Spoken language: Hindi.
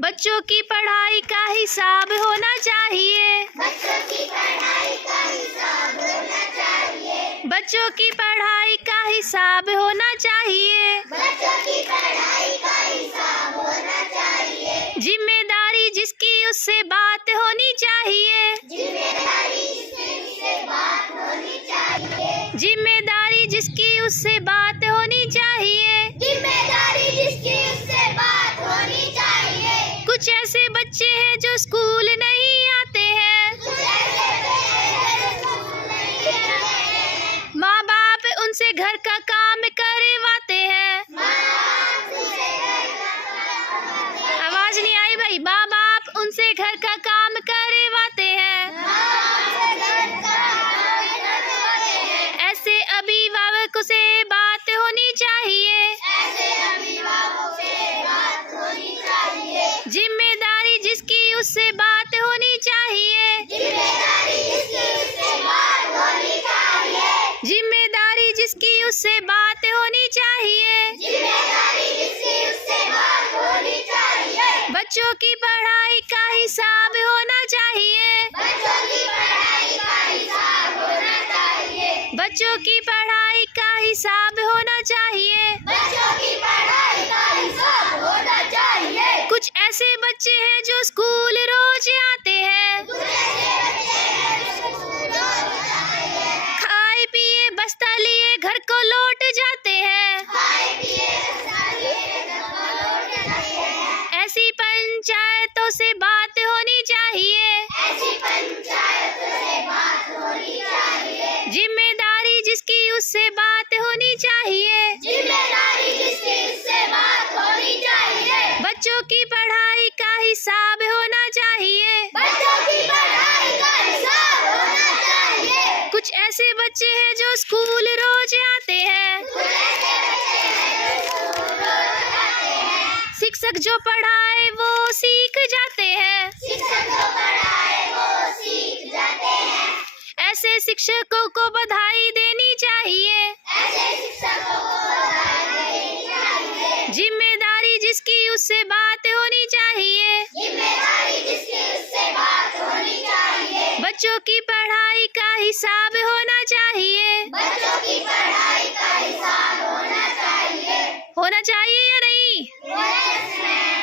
बच्चों की पढ़ाई का हिसाब होना चाहिए। बच्चों की पढ़ाई का हिसाब होना चाहिए। बच्चों की पढ़ाई का हिसाब होना चाहिए। बच्चों की पढ़ाई का हिसाब होना चाहिए। जिम्मेदारी जिसकी उससे बात होनी चाहिए। जिम्मेदारी जिससे बात होनी चाहिए। जिम्मेदारी जिसकी उससे बात होनी चाहिए। जिम्मेदारी जिसकी उससे बात होनी चाहिए। कुछ ऐसे बच्चे हैं जो स्कूल नहीं आते हैं। कुछ ऐसे बच्चे हैं जो स्कूल नहीं आते हैं। माँ बाप उनसे घर का काम करवाते हैं। आवाज नहीं आई भाई। माँ बाप उनसे घर का काम करवाते हैं। ऐसे अभिभावकों से बात होनी चाहिए। जिम्मेदारी जिसकी उससे बात होनी चाहिए। जिम्मेदारी जिसकी उससे बात होनी चाहिए। जिम्मेदारी जिसकी उससे बात होनी चाहिए। जिम्मेदारी जिसकी उससे बात होनी चाहिए। बच्चों की पढ़ाई का हिसाब होना चाहिए। बच्चों की पढ़ाई का हिसाब होना चाहिए। बच्चों की पढ़ाई का हिसाब होना चाहिए। बच्चों की पढ़ाई का हिसाब होना चाहिए। कुछ ऐसे बच्चे हैं जो स्कूल रोज आते हैं। कुछ ऐसे बच्चे हैं जो स्कूल रोज आते हैं। खाए पिए बस्ता लिए घर को लौट जाते हैं। खाए पिए सारे घर को लौट जाते हैं। ऐसी पंचायतों से बात होनी चाहिए। ऐसी पंचायत से बात होनी चाहिए। जिम्मेदारी जिसकी उससे बात होनी चाहिए। जिम्मेदारी जिसकी उससे बात होनी चाहिए। बच्चों की पढ़ाई का हिसाब होना चाहिए। बच्चों की पढ़ाई का हिसाब होना चाहिए। कुछ ऐसे बच्चे हैं जो स्कूल रोज आते हैं। कुछ ऐसे बच्चे हैं जो स्कूल रोज आते हैं। शिक्षक जो पढ़ाए वो सीख जाते हैं। शिक्षक जो पढ़ाए वो सीख जाते हैं। ऐसे शिक्षकों को बधाई देनी चाहिए। ऐसे शिक्षकों को बधाई देनी चाहिए। जिम्मेदारी जिसकी उससे बात होनी चाहिए। जिम्मेदारी जिसकी उससे बात होनी चाहिए। बच्चों की पढ़ाई का हिसाब होना चाहिए। बच्चों की पढ़ाई का हिसाब होना चाहिए। होना चाहिए।